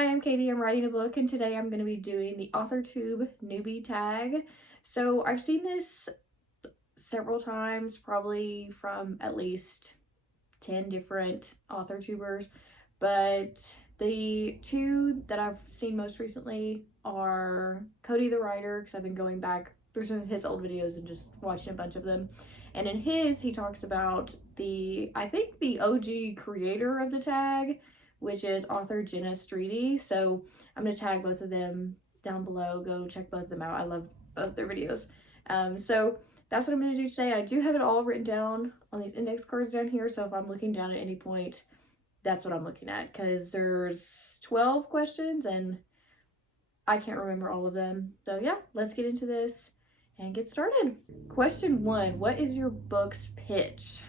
Hi, I'm Katie. I'm writing a book, and today I'm going to be doing the Authortube Newbie Tag. So I've seen this several times, probably from at least 10 different Authortubers, but the two that I've seen most recently are Cody the writer, because I've been going back through some of his old videos and just watching a bunch of them. And in his, he talks about I think the OG creator of the tag, which is author Jenna Streety. So I'm going to tag both of them down below. Go check both of them out. I love both their videos. So that's what I'm going to do today. I do have it all written down on these index cards down here, so if I'm looking down at any point, that's what I'm looking at, because there's 12 questions and I can't remember all of them. So yeah, let's get into this and get started. Question 1, what is your book's pitch?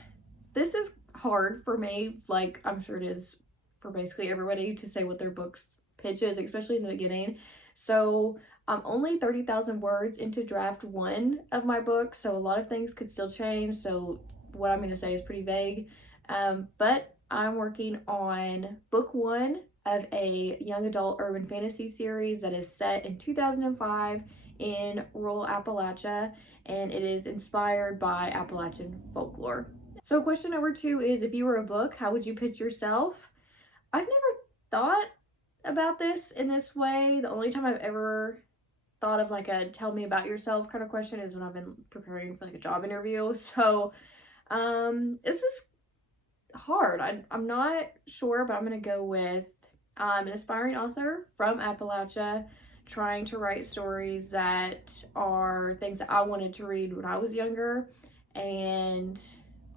This is hard for me, like I'm sure it is for basically everybody, to say what their book's pitch is, especially in the beginning. So I'm only 30,000 words into draft 1 of my book, so a lot of things could still change, so what I'm going to say is pretty vague. But I'm working on book 1 of a young adult urban fantasy series that is set in 2005 in rural Appalachia, and it is inspired by Appalachian folklore. So question number 2 is, if you were a book, how would you pitch yourself? I've never thought about this in this way. The only time I've ever thought of like a tell me about yourself kind of question is when I've been preparing for like a job interview. So this is hard. I'm not sure, but I'm gonna go with an aspiring author from Appalachia trying to write stories that are things that I wanted to read when I was younger. And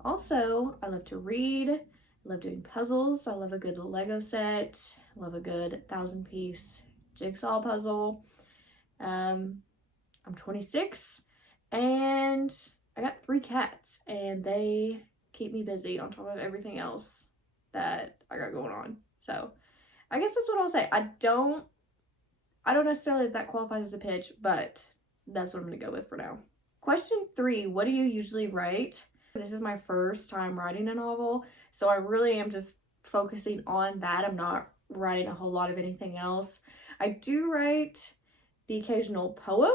also, I love to read. I love doing puzzles. I love a good Lego set. I love a good 1,000-piece jigsaw puzzle. I'm 26 and I got 3 cats, and they keep me busy on top of everything else that I got going on. So I guess that's what I'll say. I don't necessarily that qualifies as a pitch, but that's what I'm gonna go with for now. Question 3, what do you usually write? This is my first time writing a novel, so I really am just focusing on that. I'm not writing a whole lot of anything else. I do write the occasional poem,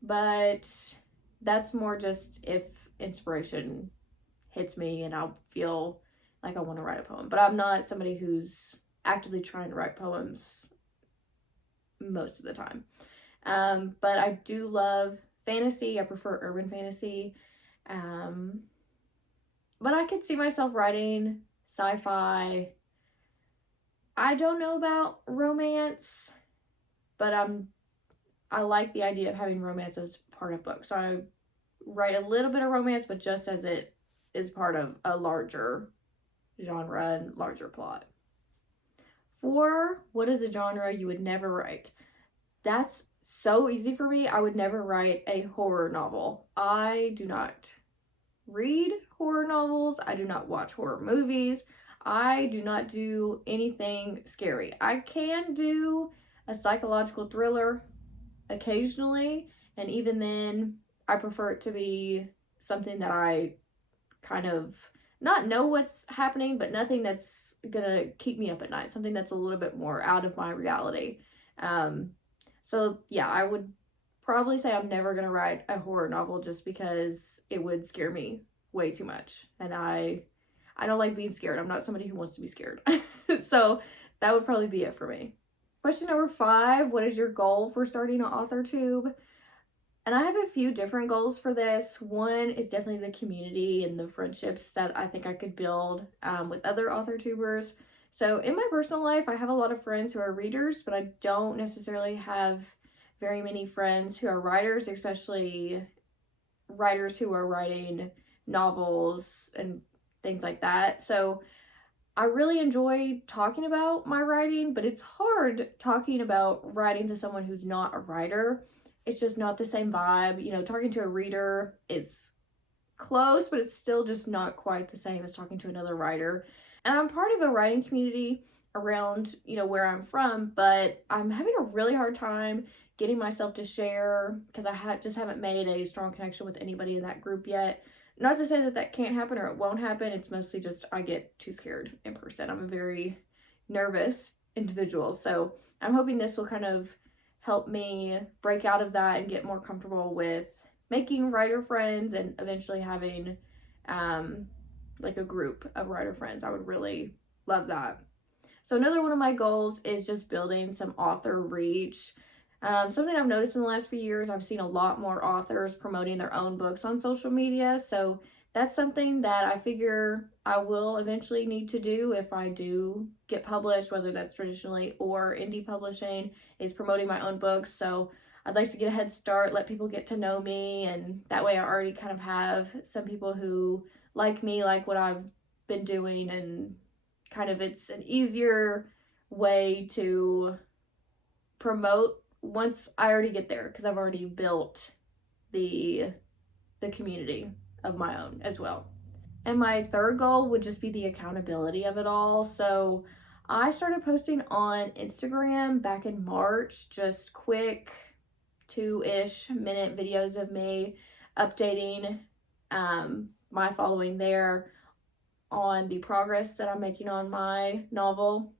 but that's more just if inspiration hits me and I'll feel like I want to write a poem. But I'm not somebody who's actively trying to write poems most of the time. But I do love fantasy. I prefer urban fantasy. But I could see myself writing sci-fi. I don't know about romance, but I like the idea of having romance as part of books. So I write a little bit of romance, but just as it is part of a larger genre and larger plot. 4, what is a genre you would never write? That's so easy for me. I would never write a horror novel. I do not read horror novels. I do not watch horror movies. I do not do anything scary. I can do a psychological thriller occasionally, and even then I prefer it to be something that I kind of not know what's happening, but nothing that's gonna keep me up at night, something that's a little bit more out of my reality. So yeah, I would probably say I'm never gonna write a horror novel, just because it would scare me way too much, and I don't like being scared. I'm not somebody who wants to be scared. So that would probably be it for me. Question number 5, what is your goal for starting an Authortube? And I have a few different goals for this. One is definitely the community and the friendships that I think I could build with other Authortubers. So in my personal life, I have a lot of friends who are readers, but I don't necessarily have very many friends who are writers, especially writers who are writing novels and things like that. So I really enjoy talking about my writing, but it's hard talking about writing to someone who's not a writer. It's just not the same vibe. You know, talking to a reader is close, but it's still just not quite the same as talking to another writer. And I'm part of a writing community around, where I'm from, but I'm having a really hard time getting myself to share, because I just haven't made a strong connection with anybody in that group yet. Not to say that that can't happen or it won't happen. It's mostly just I get too scared in person. I'm very nervous individuals. So I'm hoping this will kind of help me break out of that and get more comfortable with making writer friends and eventually having like a group of writer friends. I would really love that. So another one of my goals is just building some author reach. Something I've noticed in the last few years, I've seen a lot more authors promoting their own books on social media. So that's something that I figure I will eventually need to do if I do get published, whether that's traditionally or indie publishing, is promoting my own books. So I'd like to get a head start, let people get to know me, and that way I already kind of have some people who like me, like what I've been doing, and kind of it's an easier way to promote once I already get there, because I've already built the community of my own as well. And my third goal would just be the accountability of it all. So I started posting on Instagram back in March, just quick 2-ish minute videos of me updating my following there on the progress that I'm making on my novel,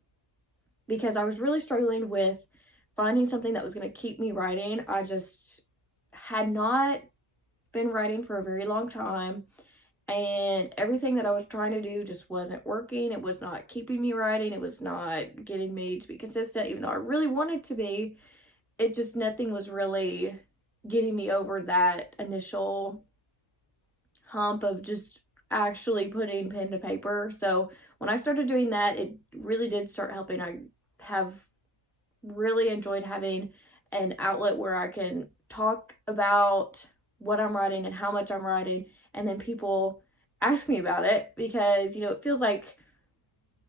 because I was really struggling with finding something that was going to keep me writing. I just had not been writing for a very long time, and everything that I was trying to do just wasn't working. It was not keeping me writing. It was not getting me to be consistent, even though I really wanted to be. It just, nothing was really getting me over that initial hump of just actually putting pen to paper. So when I started doing that, it really did start helping. I have really enjoyed having an outlet where I can talk about what I'm writing and how much I'm writing, and then people ask me about it, because it feels like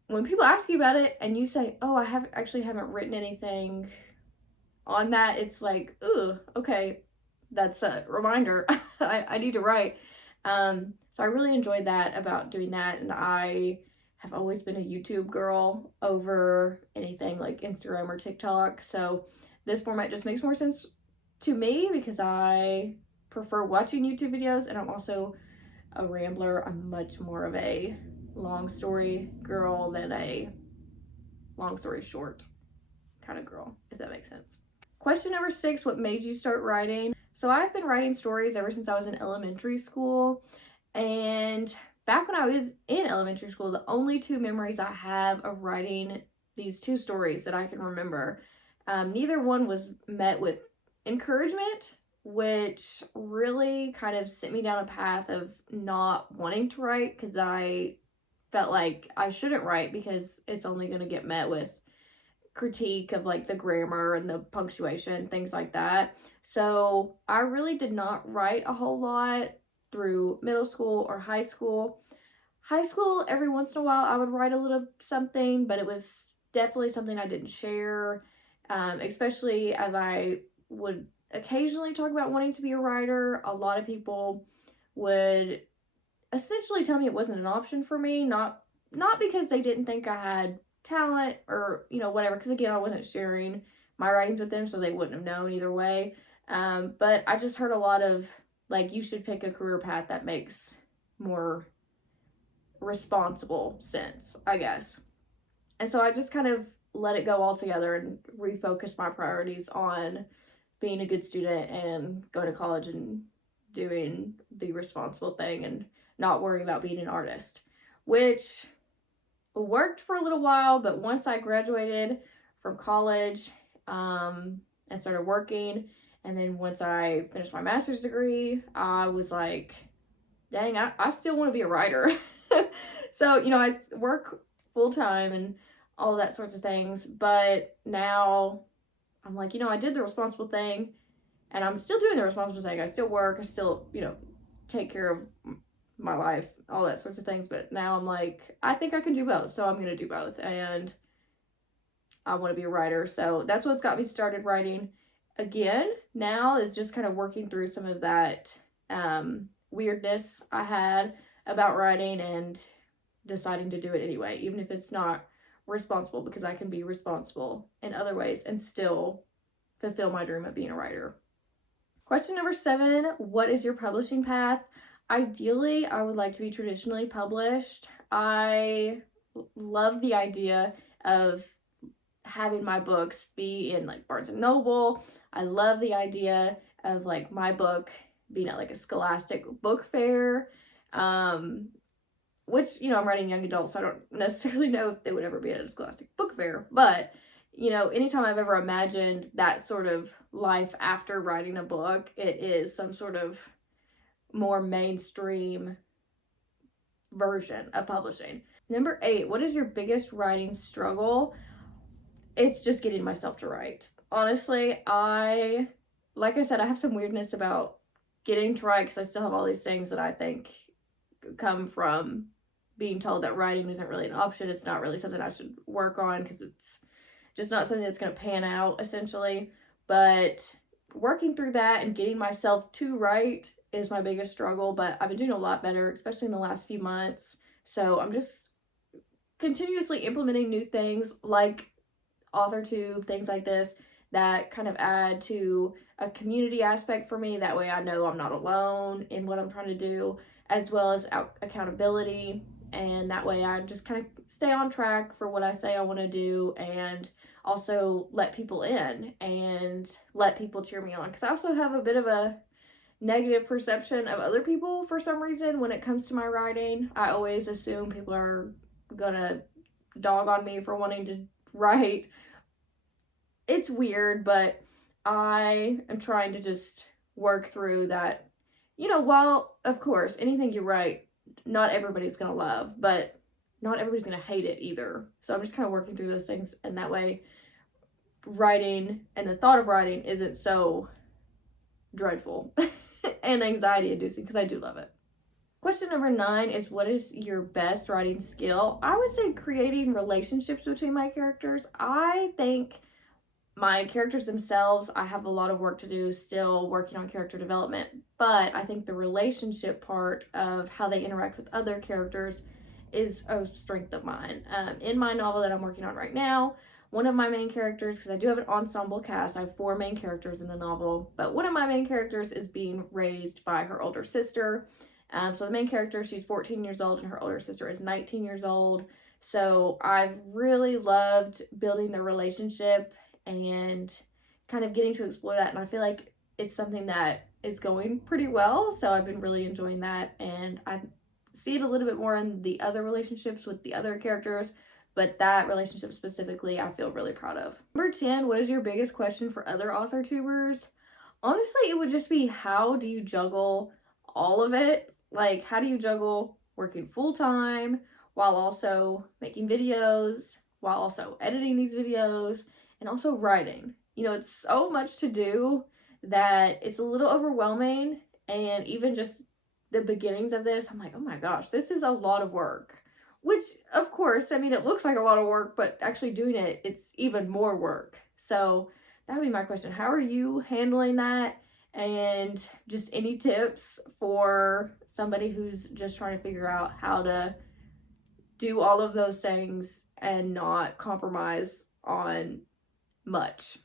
when people ask you about it and you say, oh, I haven't written anything on that, it's like, ooh, okay, that's a reminder. I need to write. So I really enjoyed that about doing that, and I have always been a YouTube girl over anything like Instagram or TikTok. So this format just makes more sense to me, because I prefer watching YouTube videos, and I'm also a rambler. I'm much more of a long story girl than a long story short kind of girl, if that makes sense. Question number 6, what made you start writing? So I've been writing stories ever since I was in elementary school, and back when I was in elementary school, the only 2 memories I have of writing these 2 stories that I can remember, neither one was met with encouragement, which really kind of sent me down a path of not wanting to write, because I felt like I shouldn't write because it's only going to get met with critique of like the grammar and the punctuation, things like that. So I really did not write a whole lot through middle school or high school. High school, every once in a while I would write a little something, but it was definitely something I didn't share, especially as I would occasionally talk about wanting to be a writer. A lot of people would essentially tell me it wasn't an option for me, not because they didn't think I had talent or whatever, because again, I wasn't sharing my writings with them, so they wouldn't have known either way. But I just heard a lot of like, you should pick a career path that makes more responsible sense, I guess. And so I just kind of let it go altogether and refocus my priorities on being a good student and going to college and doing the responsible thing and not worrying about being an artist, which worked for a little while. But once I graduated from college and started working, and then once I finished my master's degree, I was like, dang, I still want to be a writer. So, I work full time and all that sorts of things, but now I'm like, I did the responsible thing, and I'm still doing the responsible thing. I still work, I still, take care of my life, all that sorts of things, but now I'm like, I think I can do both, so I'm going to do both, and I want to be a writer. So that's what's got me started writing again now, is just kind of working through some of that weirdness I had about writing and deciding to do it anyway, even if it's not responsible, because I can be responsible in other ways and still fulfill my dream of being a writer. Question number 7, what is your publishing path? Ideally, I would like to be traditionally published. I love the idea of having my books be in like Barnes and Noble. I love the idea of like my book being at like a Scholastic book fair. Which, you know, I'm writing young adults, so I don't necessarily know if they would ever be at a Scholastic book fair, but, you know, anytime I've ever imagined that sort of life after writing a book, it is some sort of more mainstream version of publishing. Number 8, what is your biggest writing struggle? It's just getting myself to write. Honestly, like I said, I have some weirdness about getting to write because I still have all these things that I think come from being told that writing isn't really an option. It's not really something I should work on because it's just not something that's going to pan out, essentially. But working through that and getting myself to write is my biggest struggle, but I've been doing a lot better, especially in the last few months. So I'm just continuously implementing new things like Authortube, things like this that kind of add to a community aspect for me. That way I know I'm not alone in what I'm trying to do, as well as accountability. And that way I just kind of stay on track for what I say I want to do, and also let people in and let people cheer me on. Because I also have a bit of a negative perception of other people for some reason when it comes to my writing. I always assume people are gonna dog on me for wanting to write. It's weird, but I am trying to just work through that. You know, while of course anything you write, not everybody's gonna love, but not everybody's gonna hate it either. So I'm just kind of working through those things, and that way writing and the thought of writing isn't so dreadful and anxiety inducing, because I do love it. Question number 9 is, what is your best writing skill? I would say creating relationships between my characters. I think my characters themselves, I have a lot of work to do, still working on character development, but I think the relationship part of how they interact with other characters is a strength of mine. In my novel that I'm working on right now, one of my main characters, because I do have an ensemble cast, I have 4 main characters in the novel, but one of my main characters is being raised by her older sister. So the main character, she's 14 years old, and her older sister is 19 years old. So I've really loved building the relationship and kind of getting to explore that, and I feel like it's something that is going pretty well, so I've been really enjoying that, and I see it a little bit more in the other relationships with the other characters, but that relationship specifically I feel really proud of. Number 10, what is your biggest question for other Authortubers? Honestly, it would just be, how do you juggle all of it? Like, how do you juggle working full-time while also making videos, while also editing these videos, and also writing? You know, it's so much to do that it's a little overwhelming, and even just the beginnings of this, I'm like, oh my gosh, this is a lot of work. Which, of course, I mean, it looks like a lot of work, but actually doing it, it's even more work. So that would be my question. How are you handling that? And just any tips for somebody who's just trying to figure out how to do all of those things and not compromise on much.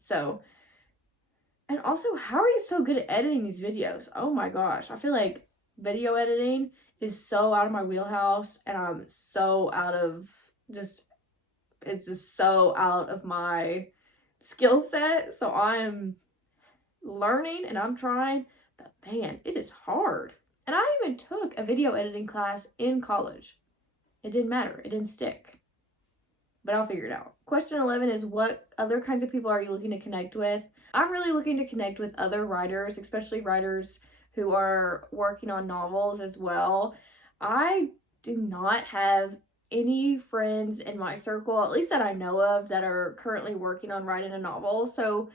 So, and also, how are you so good at editing these videos? Oh my gosh, I feel like video editing is so out of my wheelhouse, and I'm so out of it's just so out of my skill set. So I'm learning and I'm trying, but man, it is hard. And I even took a video editing class in college. It didn't matter, it didn't stick, but I'll figure it out. Question 11 is, what other kinds of people are you looking to connect with? I'm really looking to connect with other writers, especially writers who are working on novels as well. I do not have any friends in my circle, at least that I know of, that are currently working on writing a novel. So,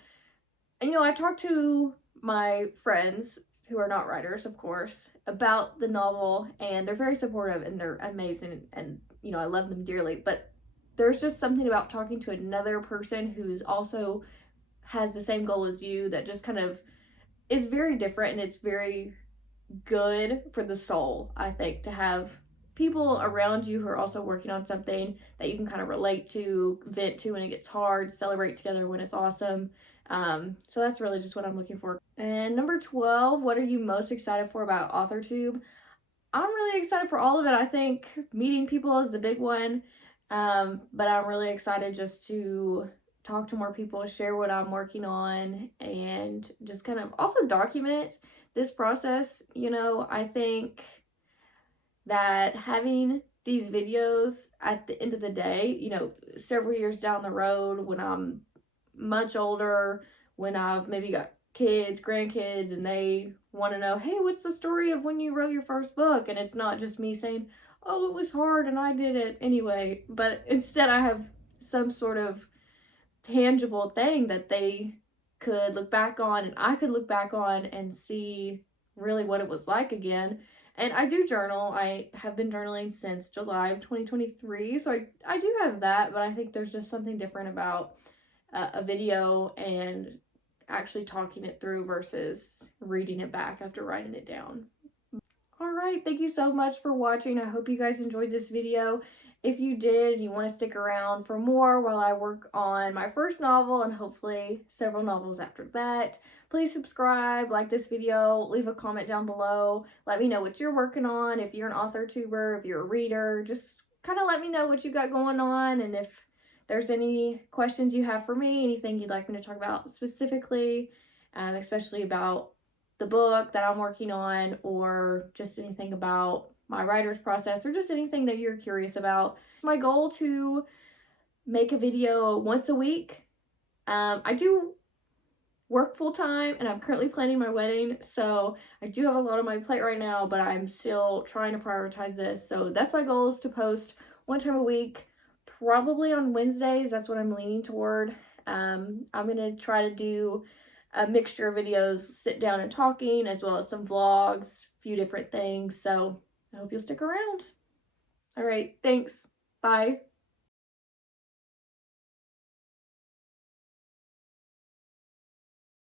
you know, I talked to my friends who are not writers, of course, about the novel, and they're very supportive and they're amazing, and you know, I love them dearly. But there's just something about talking to another person who's also has the same goal as you that just kind of is very different, and it's very good for the soul, I think, to have people around you who are also working on something that you can kind of relate to, vent to when it gets hard, celebrate together when it's awesome. So that's really just what I'm looking for. And number 12, what are you most excited for about Authortube? I'm really excited for all of it. I think meeting people is the big one. But I'm really excited just to talk to more people, share what I'm working on, and just kind of also document this process. You know, I think that having these videos at the end of the day, you know, several years down the road when I'm much older, when I've maybe got kids, grandkids, and they want to know, hey, what's the story of when you wrote your first book? And it's not just me saying, oh, it was hard and I did it anyway, but instead I have some sort of tangible thing that they could look back on and I could look back on and see really what it was like again. And I do journal. I have been journaling since July of 2023. So I do have that, but I think there's just something different about a video and actually talking it through versus reading it back after writing it down. All right, thank you so much for watching. I hope you guys enjoyed this video. If you did and you want to stick around for more while I work on my first novel and hopefully several novels after that, please subscribe, like this video, leave a comment down below. Let me know what you're working on. If you're an author-tuber, if you're a reader, just kind of let me know what you got going on, and if there's any questions you have for me, anything you'd like me to talk about specifically, especially about the book that I'm working on, or just anything about my writer's process, or just anything that you're curious about. My goal to make a video once a week. I do work full-time and I'm currently planning my wedding, so I do have a lot on my plate right now, but I'm still trying to prioritize this. So that's my goal, is to post one time a week, probably on Wednesdays. That's what I'm leaning toward. I'm gonna try to do a mixture of videos, sit down and talking, as well as some vlogs, a few different things. So I hope you'll stick around. All right, thanks. Bye.